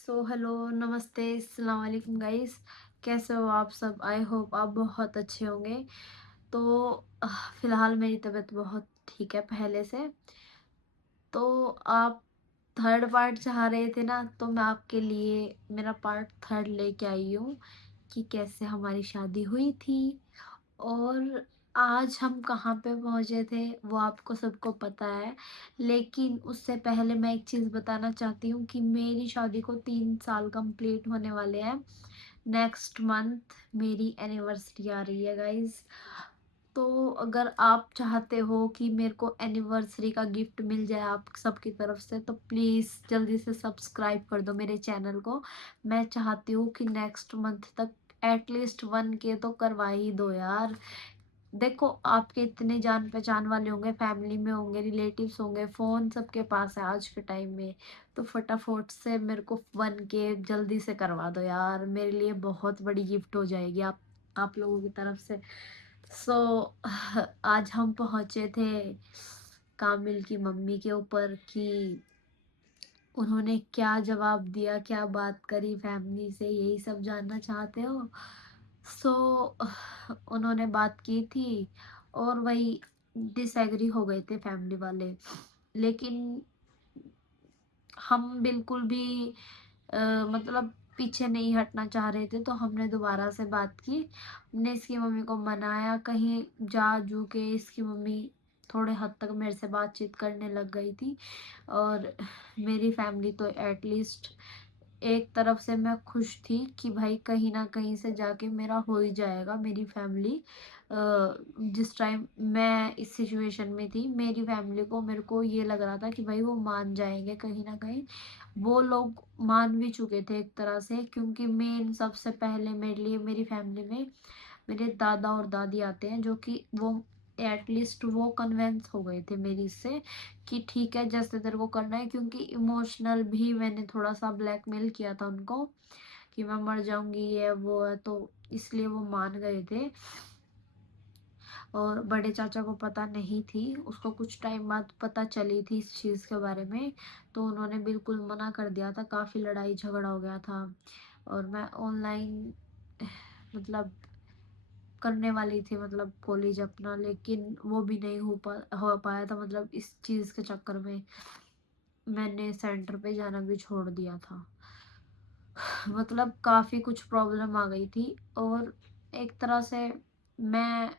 Hello, नमस्ते, अस्सलाम वालेकुम गाइस। कैसे हो आप सब? आई होप आप बहुत अच्छे होंगे। तो फ़िलहाल मेरी तबीयत बहुत ठीक है पहले से। तो आप थर्ड पार्ट चाह रहे थे ना, तो मैं आपके लिए मेरा पार्ट थर्ड लेके आई हूँ कि कैसे हमारी शादी हुई थी और आज हम कहाँ पे पहुँचे थे वो आपको सबको पता है। लेकिन उससे पहले मैं एक चीज़ बताना चाहती हूँ कि मेरी शादी को 3 साल कंप्लीट होने वाले हैं। नेक्स्ट मंथ मेरी एनिवर्सरी आ रही है गाइज़। तो अगर आप चाहते हो कि मेरे को एनिवर्सरी का गिफ्ट मिल जाए आप सबकी तरफ से, तो प्लीज़ जल्दी से सब्सक्राइब कर दो मेरे चैनल को। मैं चाहती हूँ कि नेक्स्ट मंथ तक एटलीस्ट 1 के तो करवा ही दो यार। देखो, आपके इतने जान पहचान वाले होंगे, फैमिली में होंगे, रिलेटिव्स होंगे, फ़ोन सबके पास है आज के टाइम में। तो फटाफट से मेरे को 1 के जल्दी से करवा दो यार, मेरे लिए बहुत बड़ी गिफ्ट हो जाएगी आप लोगों की तरफ से। सो आज हम पहुंचे थे कामिल की मम्मी के ऊपर कि उन्होंने क्या जवाब दिया, क्या बात करी फैमिली से, यही सब जानना चाहते हो? सो उन्होंने बात की थी और वही डिसएग्री हो गए थे फैमिली वाले। लेकिन हम बिल्कुल भी अ, मतलब पीछे नहीं हटना चाह रहे थे, तो हमने दोबारा से बात की। हमने इसकी मम्मी को मनाया, कहीं जा जू के इसकी मम्मी थोड़े हद तक मेरे से बातचीत करने लग गई थी। और मेरी फैमिली तो एटलीस्ट एक तरफ से मैं खुश थी कि भाई कहीं न कहीं से जाके मेरा हो ही जाएगा। मेरी फैमिली जिस टाइम मैं इस सिचुएशन में थी, मेरी फैमिली को मेरे को ये लग रहा था कि भाई वो मान जाएँगे कहीं न कहीं। वो लोग मान भी चुके थे एक तरह से, क्योंकि मेन सबसे पहले मेरे लिए मेरी फैमिली में मेरे दादा और दादी आते हैं, जो कि वो एटलीस्ट वो कन्विंस हो गए थे मेरी इससे कि ठीक है जैसे तेरे को करना है, क्योंकि इमोशनल भी मैंने थोड़ा सा ब्लैकमेल किया था उनको कि मैं मर जाऊंगी, ये वो है, तो इसलिए वो मान गए थे। और बड़े चाचा को पता नहीं थी, उसको कुछ टाइम बाद पता चली थी इस चीज़ के बारे में, तो उन्होंने बिल्कुल मना कर दिया था। काफ़ी लड़ाई झगड़ा हो गया था और मैं ऑनलाइन मतलब करने वाली थी, मतलब कॉलेज अपना, लेकिन वो भी नहीं हो पाया था, मतलब इस चीज़ के चक्कर में मैंने सेंटर पे जाना भी छोड़ दिया था। मतलब काफ़ी कुछ प्रॉब्लम आ गई थी और एक तरह से मैं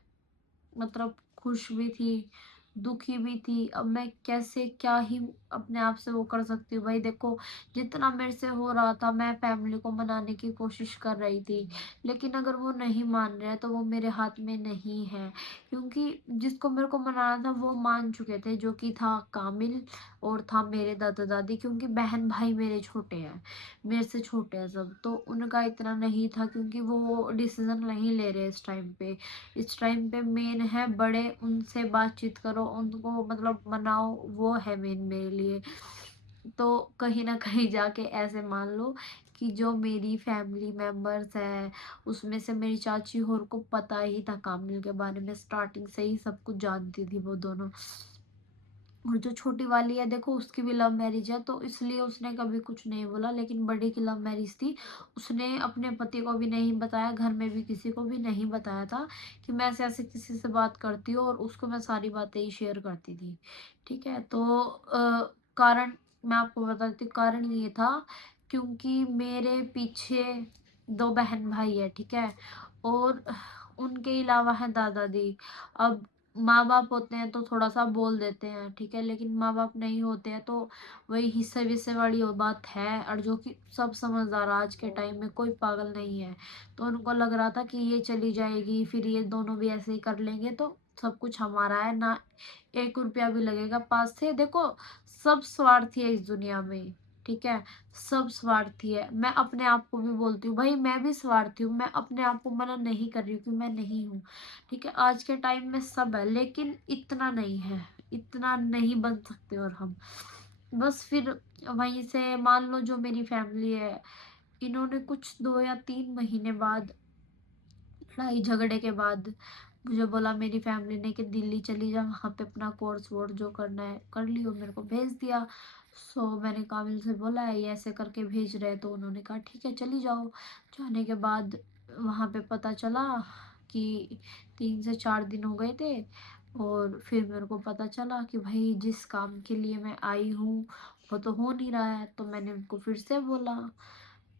मतलब खुश भी थी, दुखी भी थी। अब मैं कैसे क्या ही अपने आप से वो कर सकती हूँ। भाई देखो, जितना मेरे से हो रहा था मैं फैमिली को मनाने की कोशिश कर रही थी, लेकिन अगर वो नहीं मान रहे हैं तो वो मेरे हाथ में नहीं है। क्योंकि जिसको मेरे को मनाना था वो मान चुके थे, जो कि था कामिल और था मेरे दादा-दादी, क्योंकि बहन-भाई मेरे छोटे हैं, मेरे से छोटे हैं सब। तो उनका इतना नहीं था, क्योंकि वो डिसीज़न नहीं ले रहे इस टाइम पे। इस टाइम पे मेन है बड़े, उनसे बातचीत करो, उनको मतलब मनाओ, वो है मेन मेरे लिए। तो कहीं न कहीं जाके ऐसे मान लो कि जो मेरी फैमिली मेंबर्स हैं, उसमें से मेरी चाची और को पता ही था कामिल के बारे में, स्टार्टिंग से ही सब कुछ जानती थी वो दोनों। और जो छोटी वाली है देखो, उसकी भी लव मैरिज है, तो इसलिए उसने कभी कुछ नहीं बोला। लेकिन बड़ी की लव मैरिज थी, उसने अपने पति को भी नहीं बताया, घर में भी किसी को भी नहीं बताया था कि मैं ऐसे-ऐसे किसी से बात करती हूँ, और उसको मैं सारी बातें ही शेयर करती थी। ठीक है? तो कारण मैं आपको बताती हूँ, कारण ये था क्योंकि मेरे पीछे 2 बहन-भाई हैं, ठीक है? और उनके अलावा हैं दादा-दादी। अब माँ-बाप होते हैं तो थोड़ा-सा बोल देते हैं, ठीक है? लेकिन माँ-बाप नहीं होते हैं तो वही हिस्से-विस्से वाली वो बात है, और जो कि सब समझदार, आज के टाइम में कोई पागल नहीं है। तो उनको लग रहा था कि ये चली जाएगी, फिर ये दोनों भी ऐसे ही कर लेंगे, तो सब कुछ हमारा है, ना 1 रुपया भी लगेगा पास से। देखो, सब स्वार्थी है इस दुनिया में, ठीक है? सब स्वार्थी है। मैं अपने आप को भी बोलती हूँ, भाई मैं भी स्वार्थी हूँ, मैं अपने आप को मना नहीं कर रही हूँ कि मैं नहीं हूँ। ठीक है, आज के टाइम में सब है, लेकिन इतना नहीं है, इतना नहीं बन सकते। और हम बस फिर वहीं से मान लो, जो मेरी फैमिली है, इन्होंने कुछ 2 या 3 महीने बाद लड़ाई झगड़े के बाद मुझे बोला मेरी फैमिली ने कि दिल्ली चली जा, वहाँ पे अपना कोर्स वोर्स जो करना है कर लियो, मेरे को भेज दिया। सो मैंने काबिल से बोला है ये ऐसे करके भेज रहे हैं, तो उन्होंने कहा ठीक है चली जाओ। जाने के बाद वहाँ पे पता चला कि 3 से 4 दिन हो गए थे, और फिर मेरे को पता चला कि भाई जिस काम के लिए मैं आई हूँ वो तो हो नहीं रहा है। तो मैंने उनको फिर से बोला,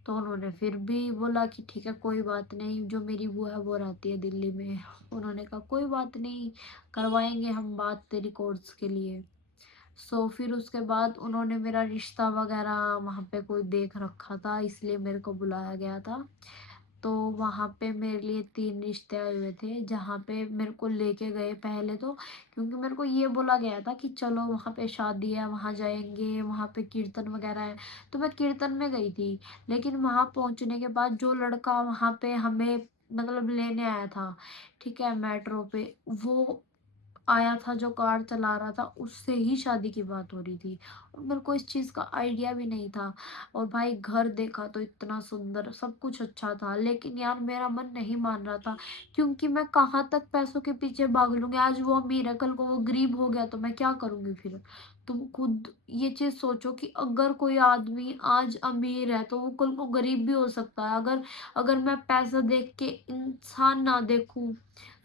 तो उन्होंने फिर भी बोला कि ठीक है कोई बात नहीं, जो मेरी बुआ है वो रहती है दिल्ली में। उन्होंने कहा कोई बात नहीं, करवाएंगे हम बात तेरी कोर्स के लिए। सो फिर उसके बाद उन्होंने मेरा रिश्ता वगैरह वहाँ पे कोई देख रखा था, इसलिए मेरे को बुलाया गया था। तो वहाँ पे मेरे लिए 3 रिश्ते आए हुए थे, जहाँ पे मेरे को लेके गए पहले तो, क्योंकि मेरे को ये बोला गया था कि चलो वहाँ पे शादी है, वहाँ जाएंगे, वहाँ पे कीर्तन वगैरह है। तो मैं कीर्तन में गई थी, लेकिन वहाँ पहुँचने के बाद जो लड़का वहाँ पे हमें मतलब लेने आया था, ठीक है, मेट्रो पे, वो आया था जो कार चला रहा था, उससे ही शादी की बात हो रही थी, और मेरे को इस चीज़ का आइडिया भी नहीं था। और भाई घर देखा तो इतना सुंदर, सब कुछ अच्छा था, लेकिन यार मेरा मन नहीं मान रहा था, क्योंकि मैं कहाँ तक पैसों के पीछे भाग लूंगी। आज वो अमीर है, कल को वो गरीब हो गया तो मैं क्या करूंगी फिर। तुम खुद ये चीज सोचो कि अगर कोई आदमी आज अमीर है तो वो कल को गरीब भी हो सकता है। अगर अगर मैं पैसा देख के इंसान ना देखूं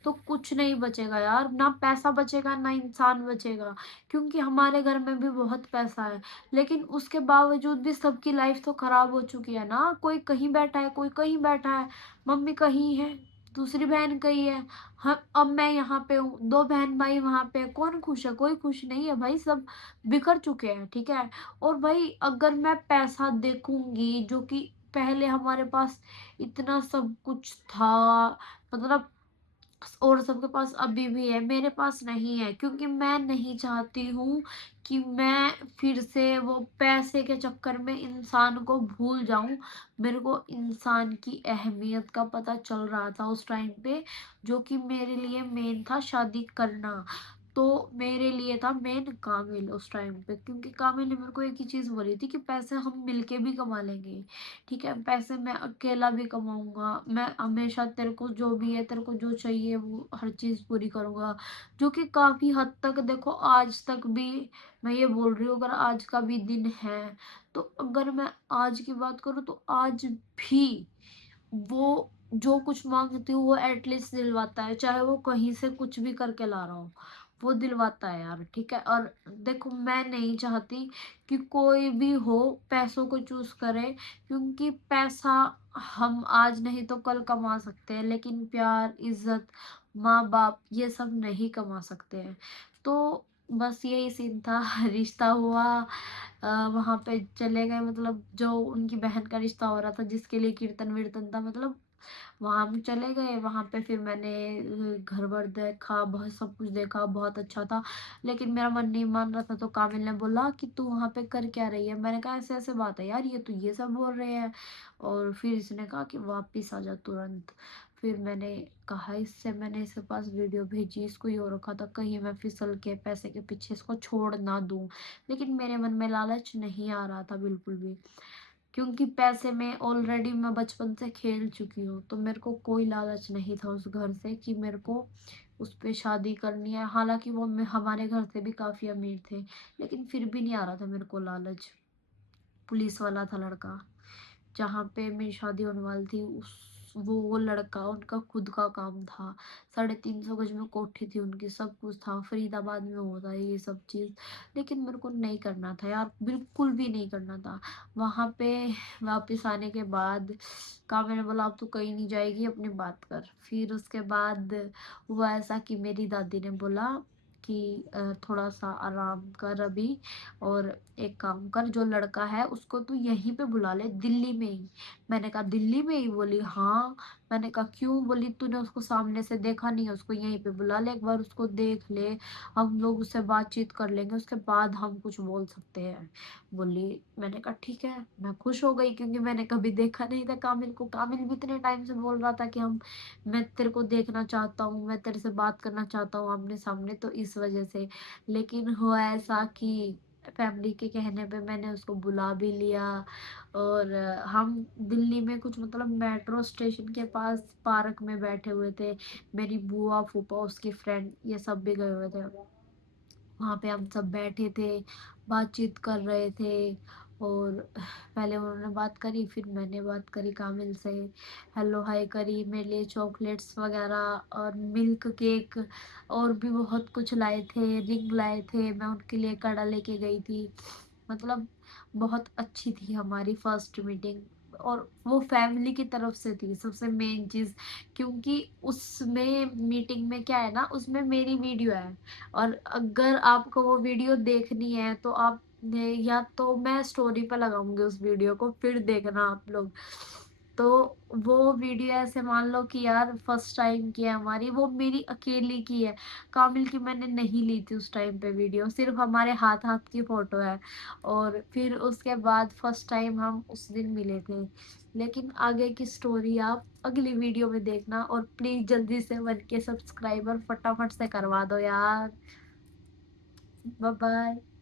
तो कुछ नहीं बचेगा यार, ना पैसा बचेगा ना इंसान बचेगा, क्योंकि हमारे घर में भी बहुत पैसा है, लेकिन उसके बावजूद भी सबकी लाइफ तो खराब हो चुकी है ना। कोई कहीं बैठा है, कोई कहीं बैठा है, मम्मी कहीं है, दूसरी बहन कहीं है, हम अब मैं यहाँ पे हूँ, 2 बहन भाई वहां पे है। कौन खुश है? कोई खुश नहीं है भाई, सब बिखर चुके हैं, ठीक है। और भाई अगर मैं पैसा देखूंगी, जो कि पहले हमारे पास इतना सब कुछ था, मतलब, और सबके पास अभी भी है, मेरे पास नहीं है, क्योंकि मैं नहीं चाहती हूँ कि मैं फिर से वो पैसे के चक्कर में इंसान को भूल जाऊं। मेरे को इंसान की अहमियत का पता चल रहा था उस टाइम पे, जो कि मेरे लिए मेन था शादी करना। तो मेरे लिए था मेन कामिल उस टाइम पे, क्योंकि कामिल ने मेरे को एक ही चीज बोली थी कि पैसे हम मिलके भी कमा लेंगे, ठीक है, पैसे मैं अकेला भी कमाऊंगा, मैं हमेशा तेरे को जो भी है, तेरे को जो चाहिए वो हर चीज पूरी करूंगा। जो कि काफी हद तक देखो आज तक भी मैं ये बोल रही हूँ, अगर आज का भी दिन है, तो अगर मैं आज की बात करूँ तो आज भी वो जो कुछ मांगती हूँ वो एटलीस्ट दिलवाता है, चाहे वो कहीं से कुछ भी करके ला रहा हो, वो दिलवाता है यार, ठीक है। और देखो मैं नहीं चाहती कि कोई भी हो पैसों को चूज करे, क्योंकि पैसा हम आज नहीं तो कल कमा सकते हैं, लेकिन प्यार, इज्जत, माँ बाप, ये सब नहीं कमा सकते हैं। तो बस यही सीन था। रिश्ता हुआ, वहां पे चले गए, मतलब जो उनकी बहन का रिश्ता हो रहा था, जिसके लिए कीर्तन वीर्तन था, मतलब वहां हम चले गए। वहां पे फिर मैंने घर वर देखा, बहुत सब कुछ देखा, बहुत अच्छा था, लेकिन मेरा मन नहीं मान रहा था। तो कामिल ने बोला कि तू वहां पे कर क्या रही है? मैंने कहा ऐसे ऐसे बात है यार, ये तो ये सब बोल रहे हैं। और फिर इसने कहा कि वापिस आ जा तुरंत। फिर मैंने कहा, इससे मैंने इसके पास वीडियो भेजी, इसको ये हो रखा था कहीं मैं फिसल के पैसे के पीछे इसको छोड़ ना दूं, लेकिन मेरे मन में लालच नहीं आ रहा था बिल्कुल भी, क्योंकि पैसे में ऑलरेडी मैं बचपन से खेल चुकी हूँ, तो मेरे को कोई लालच नहीं था उस घर से कि मेरे को उस पे शादी करनी है। हालांकि वो हमारे घर से भी काफी अमीर थे, लेकिन फिर भी नहीं आ रहा था मेरे को लालच। पुलिस वाला था लड़का, जहाँ पे मेरी शादी होने वाली थी, उस वो लड़का, उनका खुद का काम था, 350 गज में कोठी थी उनकी, सब कुछ था, फरीदाबाद में होता है ये सब चीज। लेकिन मेरे को नहीं करना था यार, बिल्कुल भी नहीं करना था। वहां पे वापस आने के बाद का मैंने बोला अब तू कहीं नहीं जाएगी, अपनी बात कर। फिर उसके बाद हुआ ऐसा कि मेरी दादी ने बोला कि थोड़ा सा आराम कर अभी, और एक काम कर, जो लड़का है उसको तू यहीं पे बुला ले, दिल्ली में ही। मैंने कहा दिल्ली में ही? बोली हाँ। मैंने कहा क्यों? बोली तूने उसको सामने से देखा नहीं है, उसको यहीं पे बुला ले, एक बार उसको देख ले, हम लोग उससे बातचीत कर लेंगे, उसके बाद हम कुछ बोल सकते हैं। बोली, मैंने कहा ठीक है। मैं खुश हो गई, क्योंकि मैंने कभी देखा नहीं था कामिल को। कामिल भी इतने टाइम से बोल रहा था कि हम मैं तेरे को देखना चाहता हूँ, मैं तेरे से बात करना चाहता हूँ आमने सामने, तो इस वजह से। लेकिन हुआ ऐसा कि फैमिली के कहने पे मैंने उसको बुला भी लिया। और हम दिल्ली में कुछ मतलब मेट्रो स्टेशन के पास पार्क में बैठे हुए थे। मेरी बुआ, फूफा, उसकी फ्रेंड, ये सब भी गए हुए थे। वहाँ पे हम सब बैठे थे, बातचीत कर रहे थे। और पहले उन्होंने बात करी, फिर मैंने बात करी कामिल से, हेलो हाय करी, मेरे लिए चॉकलेट्स वगैरह और मिल्क केक और भी बहुत कुछ लाए थे, रिंग लाए थे, मैं उनके लिए कड़ा लेके गई थी। मतलब बहुत अच्छी थी हमारी फर्स्ट मीटिंग। और वो फैमिली की तरफ से थी सबसे मेन चीज, क्योंकि उसमें मीटिंग में क्या है ना, उसमें मेरी वीडियो है। और अगर आपको वो वीडियो देखनी है तो आप या तो मैं स्टोरी पर लगाऊंगी उस वीडियो को, फिर देखना आप लोग। तो वो वीडियो ऐसे मान लो कि यार फर्स्ट टाइम की है हमारी, वो मेरी अकेली की है। कामिल की मैंने नहीं ली थी उस टाइम पे वीडियो, सिर्फ हमारे हाथ हाथ की फोटो है। और फिर उसके बाद फर्स्ट टाइम हम उस दिन मिले थे। लेकिन आगे की स्टोरी आप अगली वीडियो में देखना, और प्लीज जल्दी से 1K सब्सक्राइबर फटाफट से करवा दो यार। Bye bye.